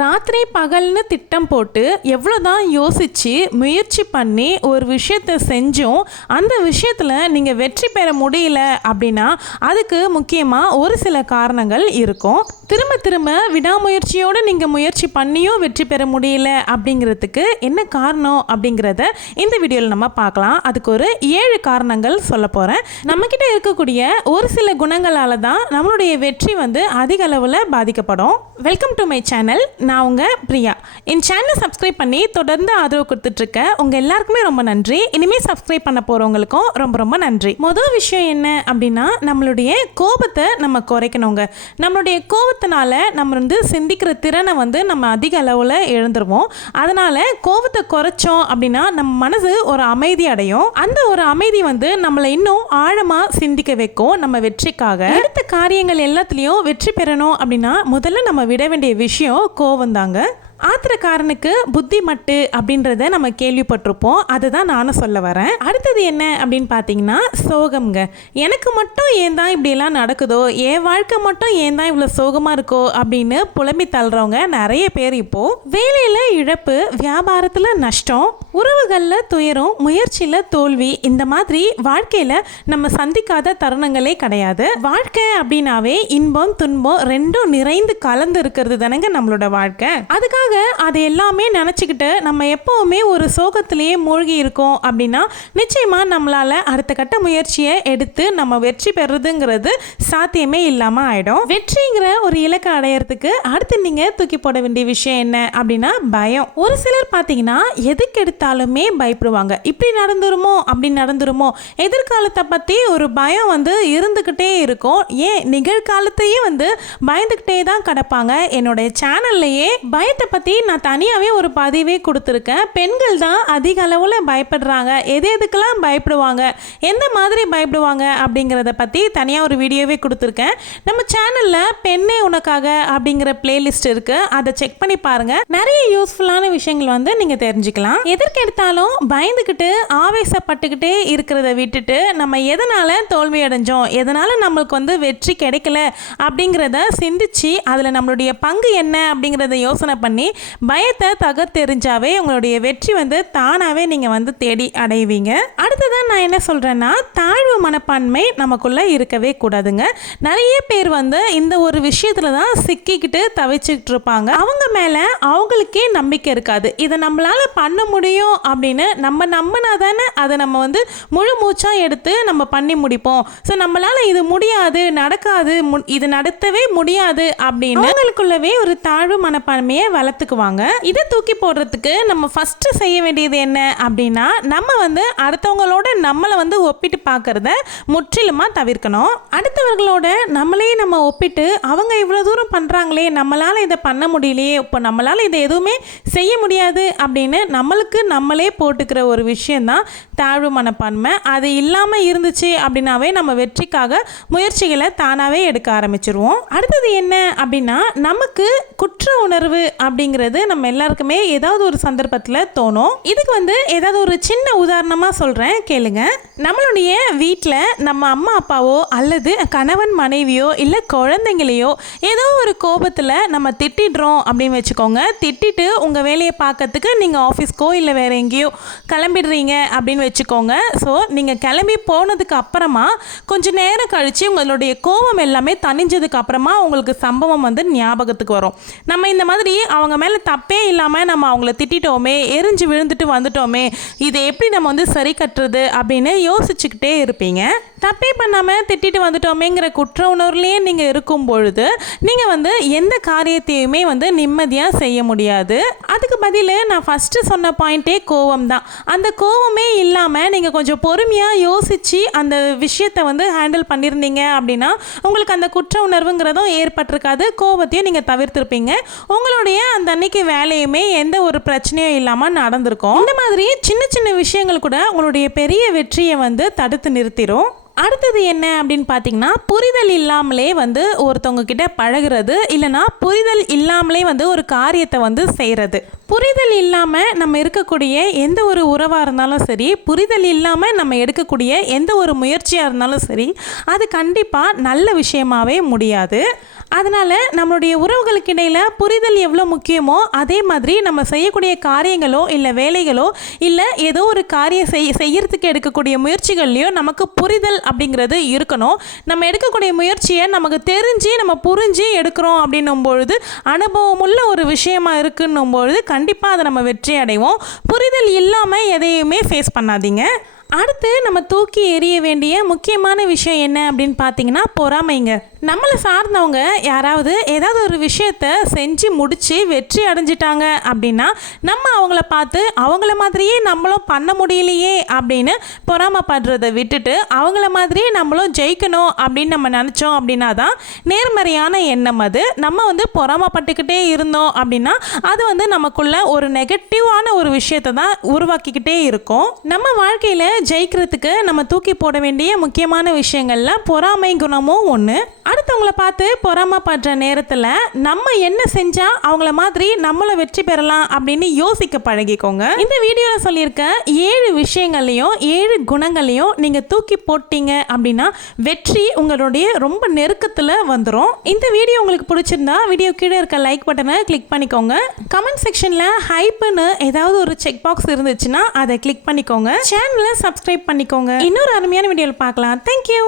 ராத்திரி பகல்னு திட்டம் போட்டு எவ்வளோதான் யோசித்து முயற்சி பண்ணி ஒரு விஷயத்தை செஞ்சும் அந்த விஷயத்தில் நீங்கள் வெற்றி பெற முடியல அப்படின்னா அதுக்கு முக்கியமாக ஒரு சில காரணங்கள் இருக்கும். திரும்ப திரும்ப விடாமுயற்சியோடு நீங்கள் முயற்சி பண்ணியும் வெற்றி பெற முடியல அப்படிங்கிறதுக்கு என்ன காரணம் அப்படிங்கிறத இந்த வீடியோவில் நம்ம பார்க்கலாம். அதுக்கு ஒரு ஏழு காரணங்கள் சொல்ல போகிறேன் நம்மக்கிட்ட இருக்கக்கூடிய ஒரு சில குணங்களால் தான் நம்மளுடைய வெற்றி வந்து அதிக அளவில் பாதிக்கப்படும். வெல்கம் டு மை சேனல் நான் உங்கள் பிரியா. என் சேனலை சப்ஸ்கிரைப் பண்ணி தொடர்ந்து ஆதரவு கொடுத்துட்ருக்க உங்கள் எல்லாருக்குமே ரொம்ப நன்றி. இனிமேல் சப்ஸ்கிரைப் பண்ண போகிறவங்களுக்கும் ரொம்ப ரொம்ப நன்றி. மொதல் விஷயம் என்ன அப்படின்னா நம்மளுடைய கோபத்தை நம்ம குறைக்கணுங்க. நம்மளுடைய கோபத்தினால நம்ம வந்து சிந்திக்கிற திறனை வந்து நம்ம அதிக அளவில் எழுந்துருவோம் அதனால் கோபத்தை குறைச்சோம் அப்படின்னா நம்ம மனசு ஒரு அமைதி அடையும். அந்த ஒரு அமைதி வந்து நம்மளை இன்னும் ஆழமாக சிந்திக்க வைக்கும் நம்ம வெற்றிக்காக. அடுத்த காரியங்கள் எல்லாத்துலேயும் வெற்றி பெறணும் அப்படின்னா முதல்ல நம்ம விட வேண்டிய விஷயம் கோ கோவம் தாங்க ஆத்திரக்காரனுக்கு புத்தி மட்டு அப்படின்றத நம்ம கேள்விப்பட்டிருப்போம். அதுதான் நானும் சொல்ல வரேன். அடுத்தது என்ன அப்படின்னு பார்த்தீங்கன்னா சோகம்ங்க. எனக்கு மட்டும் ஏன் தான் இப்படியெல்லாம் நடக்குதோ? என் வாழ்க்கை மட்டும் ஏன் தான் இவ்வளோ சோகமாக இருக்கோ? அப்படின்னு புலம்பி தள்ளுறவங்க நிறைய பேர் இப்போ. வேலையில் இழப்பு வியாபாரத்தில் நஷ்டம் உறவுகளில் துயரம் முயற்சியில் தோல்வி இந்த மாதிரி வாழ்க்கையில் நம்ம சந்திக்காத தருணங்களே கிடையாது. வாழ்க்கை அப்படின்னாவே இன்பம் துன்பம் ரெண்டும் நிறைந்து கலந்து இருக்கிறது தானேங்க நம்மளோட வாழ்க்கை. அதுக்காக அதை எல்லாமே நினச்சிக்கிட்டு நம்ம எப்போவுமே ஒரு சோகத்திலேயே மூழ்கி இருக்கோம் அப்படின்னா நிச்சயமாக நம்மளால் அடுத்த கட்ட முயற்சியை எடுத்து நம்ம வெற்றி பெறுறதுங்கிறது சாத்தியமே இல்லாமல் ஆகிடும் வெற்றிங்கிற ஒரு இலக்கை அடையிறதுக்கு அடுத்து நீங்கள் தூக்கி போட வேண்டிய விஷயம் என்ன அப்படின்னா பயம். ஒரு சிலர் பார்த்தீங்கன்னா எதுக்கு எடுத்தாலுமே பயப்படுவாங்க. இப்படி நடந்துருமோ அப்படி நடந்துருமோ எதிர்காலத்தை பற்றி ஒரு பயம் வந்து இருந்துக்கிட்டே இருக்கும். ஏன்? நிகழ்காலத்தையே வந்து பயந்துக்கிட்டே தான் கிடப்பாங்க. என்னுடைய சேனல்லையே பயத்தை பற்றி பற்றி நான் தனியாகவே ஒரு பதிவே கொடுத்துருக்கேன். பெண்கள் தான் அதிக அளவில் பயப்படுறாங்க. எது எதுக்கெல்லாம் பயப்படுவாங்க? எந்த மாதிரி பயப்படுவாங்க அப்படிங்கிறத பற்றி தனியாக ஒரு வீடியோவே கொடுத்துருக்கேன். நம்ம சேனலில் பெண்ணே உனக்காக அப்படிங்கிற பிளேலிஸ்ட் இருக்குது அதை செக் பண்ணி பாருங்கள் நிறைய யூஸ்ஃபுல்லான விஷயங்கள் வந்து நீங்கள் தெரிஞ்சுக்கலாம். எதற்கெடுத்தாலும் பயந்துக்கிட்டு ஆவேசப்பட்டுக்கிட்டே இருக்கிறத விட்டுட்டு நம்ம எதனால் தோல்வி அடைஞ்சோம் எதனால் நம்மளுக்கு வந்து வெற்றி கிடைக்கல? அப்படிங்கிறத சிந்திச்சு அதில் நம்மளுடைய பங்கு என்ன? அப்படிங்கிறத யோசனை பண்ணி பயத்தை தகர்த்தெறிஞ்சாவே உங்களுடைய வெற்றி வந்து தானாகவே நீங்கள் வந்து தேடி அடைவீங்க. அடுத்ததான் நான் என்ன சொல்கிறேன்னா தாழ்வு மனப்பான்மை நமக்குள்ளே இருக்கவே கூடாதுங்க. நிறைய பேர் வந்து இந்த ஒரு விஷயத்தில் தான் சிக்கிக்கிட்டு தவிச்சுக்கிட்டு இருப்பாங்க அவங்க மேலே அவங்களுக்கே நம்பிக்கை இருக்காது. இதை நம்மளால் பண்ண முடியும் அப்படின்னு நம்ம நம்பினா தானே அதை நம்ம வந்து முழு மூச்சாக எடுத்து நம்ம பண்ணி முடிப்போம். ஸோ நம்மளால் இது முடியாது நடக்காது மு- இது நடத்தவே முடியாது அப்படின்னு அவங்களுக்குள்ளவே ஒரு தாழ்வு மனப்பான்மையை வளர்த்துக்குவாங்க இதை தூக்கி போடுறதுக்கு நம்ம ஃபர்ஸ்ட் செய்ய வேண்டியது என்ன அப்படின்னா நம்ம வந்து அடுத்தவங்களோட நம்மளை வந்து ஒப்பிட்டு பார்க்கறத முற்றிலுமாக தவிர்க்கணும். அடுத்தவர்களோட நம்மளே நம்ம ஒப்பிட்டு அவங்க இவ்வளோ தூரம் பண்ணுறாங்களே நம்மளால் இதை பண்ண முடியலையே இப்போ நம்மளால் இதை எதுவுமே செய்ய முடியாது அப்படின்னு நம்மளுக்கு நம்மளே போட்டுக்கிற ஒரு விஷயந்தான் தாழ்வு மனப்பான்மை அது இல்லாமல் இருந்துச்சு அப்படின்னாவே நம்ம வெற்றிக்காக முயற்சிகளை தானாகவே எடுக்க ஆரம்பிச்சிருவோம். அடுத்தது என்ன அப்படின்னா நமக்கு குற்ற உணர்வு அப்படிங்கிறது நம்ம எல்லாருக்குமே ஏதாவது ஒரு சந்தர்ப்பத்தில் தோணும். இதுக்கு வந்து ஏதாவது ஒரு சின்ன உதாரணமாக சொல்கிறேன் கேளுங்க. நம்மளுடைய வீட்டில் நம்ம அம்மா அப்பாவோ அல்லது கணவன் மனைவியோ இல்லை குழந்தைங்களையோ ஏதோ ஒரு கோபத்தில் நம்ம திட்டிடுறோம் அப்படின்னு வச்சுக்கோங்க. திட்டிட்டு உங்கள் வேலையை பார்க்கறதுக்கு நீங்கள் ஆஃபீஸ்க்கோ இல்லை வேற எங்கேயோ கிளம்பிடுறீங்க அப்படின்னு வச்சுக்கோங்க. ஸோ நீங்கள் கிளம்பி போனதுக்கு அப்புறமா கொஞ்ச நேரம் கழித்து உங்களுடைய கோபம் எல்லாமே தணிஞ்சதுக்கு அப்புறமா உங்களுக்கு சம்பவம் வந்து ஞாபகத்துக்கு வரும். நம்ம இந்த மாதிரி அவங்க மேலே தப்பே இல்லாமல் நம்ம அவங்கள திட்டிட்டோமே எரிஞ்சு விழுந்துட்டு வந்துட்டோமே இதை எப்படி நம்ம வந்து சரி கட்டுறது அப்படின்னு யோசிச்சுக்கிட்டே இருப்பீங்க. தப்பே பண்ணாமல் திட்டிட்டு வந்துட்டோமேங்கிற குற்ற உணர்வுலேயே நீங்கள் இருக்கும் பொழுது நீங்கள் வந்து எந்த காரியத்தையுமே வந்து நிம்மதியாக செய்ய முடியாது. அதுக்கு பதில் நான் ஃபஸ்ட்டு சொன்ன பாயிண்ட்டே கோவம் தான் அந்த கோவமே இல்லாமல் நீங்கள் கொஞ்சம் பொறுமையாக யோசித்து அந்த விஷயத்தை வந்து ஹேண்டில் பண்ணியிருந்தீங்க அப்படின்னா உங்களுக்கு அந்த குற்ற உணர்வுங்கிறதும் ஏற்பட்டிருக்காது. கோவத்தையும் நீங்கள் தவிர்த்திருப்பீங்க. உங்களுடைய அந்த அன்னைக்கு வேலையுமே எந்த ஒரு பிரச்சனையும் இல்லாமல் நடந்திருக்கும். இந்த மாதிரி சின்ன சின்ன விஷயங்கள் கூட உங்களுடைய பெரிய வெற்றியை வந்து தடுத்து நிறுத்திடும் அடுத்தது என்ன அப்படின்னு பார்த்தீங்கன்னா புரிதல் இல்லாமலே வந்து ஒருத்தவங்க கிட்ட பழகுறது இல்லைனா புரிதல் இல்லாமலே வந்து ஒரு காரியத்தை வந்து செய்கிறது புரிதல் இல்லாமல் நம்ம இருக்கக்கூடிய எந்த ஒரு உறவாக இருந்தாலும் சரி புரிதல் இல்லாமல் நம்ம எடுக்கக்கூடிய எந்த ஒரு முயற்சியாக இருந்தாலும் சரி அது கண்டிப்பாக நல்ல விஷயமாவே முடியாது. அதனால் நம்மளுடைய உறவுகளுக்கு இடையில் புரிதல் எவ்வளோ முக்கியமோ அதே மாதிரி நம்ம செய்யக்கூடிய காரியங்களோ இல்லை வேலைகளோ இல்லை ஏதோ ஒரு காரியம் செய் செய்யறதுக்கு எடுக்கக்கூடிய முயற்சிகள்லையோ நமக்கு புரிதல் அப்படிங்கிறது இருக்கணும். நம்ம எடுக்கக்கூடிய முயற்சியை நமக்கு தெரிஞ்சு நம்ம புரிஞ்சு எடுக்கிறோம் அப்படின்னும் பொழுது அனுபவமுள்ள ஒரு விஷயமா இருக்குன்னும் பொழுது கண் கண்டிப்பாக அதை நம்ம வெற்றி அடைவோம். புரிதல் இல்லாமல் எதையுமே ஃபேஸ் பண்ணாதீங்க. அடுத்து நம்ம தூக்கி எறிய வேண்டிய முக்கியமான விஷயம் என்ன அப்படின்னு பார்த்தீங்கன்னா பொறாமைங்க. நம்மளை சார்ந்தவங்க யாராவது ஏதாவது ஒரு விஷயத்த செஞ்சு முடித்து வெற்றி அடைஞ்சிட்டாங்க அப்படின்னா நம்ம அவங்கள பார்த்து அவங்கள மாதிரியே நம்மளும் பண்ண முடியலையே அப்படின்னு பொறாமப்படுறதை விட்டுட்டு அவங்கள மாதிரியே நம்மளும் ஜெயிக்கணும் அப்படின்னு நம்ம நினச்சோம் அப்படின்னா தான் நேர்மறையான எண்ணம் அது. நம்ம வந்து பொறாமப்பட்டுக்கிட்டே இருந்தோம் அப்படின்னா அது வந்து நமக்குள்ள ஒரு நெகட்டிவான ஒரு விஷயத்தை தான் உருவாக்கிக்கிட்டே இருக்கும். நம்ம வாழ்க்கையில் ஜெயிக்கிறதுக்கு நம்ம தூக்கி போட வேண்டிய முக்கியமான விஷயங்கள்ல பொறாமை குணமும் ஒன்று அடுத்தவங்களை பார்த்து பொறாமப்படுற நேரத்தில் நம்ம என்ன செஞ்சால் அவங்கள மாதிரி நம்மளை வெற்றி பெறலாம் அப்படின்னு யோசிக்க பழகிக்கோங்க. இந்த வீடியோவில் சொல்லியிருக்க ஏழு விஷயங்களையும் ஏழு குணங்களையும் நீங்கள் தூக்கி போட்டீங்க அப்படின்னா வெற்றி உங்களுடைய ரொம்ப நெருக்கத்தில் வந்துடும் இந்த வீடியோ உங்களுக்கு பிடிச்சிருந்தா வீடியோ கீழே இருக்க லைக் பட்டனை கிளிக் பண்ணிக்கோங்க. கமெண்ட் செக்ஷனில் ஹைப்புன்னு ஏதாவது ஒரு செக் பாக்ஸ் இருந்துச்சுன்னா அதை கிளிக் பண்ணிக்கோங்க. சேனலை சப்ஸ்கிரைப் பண்ணிக்கோங்க. இன்னொரு அருமையான வீடியோவில் பார்க்கலாம். தேங்க்யூ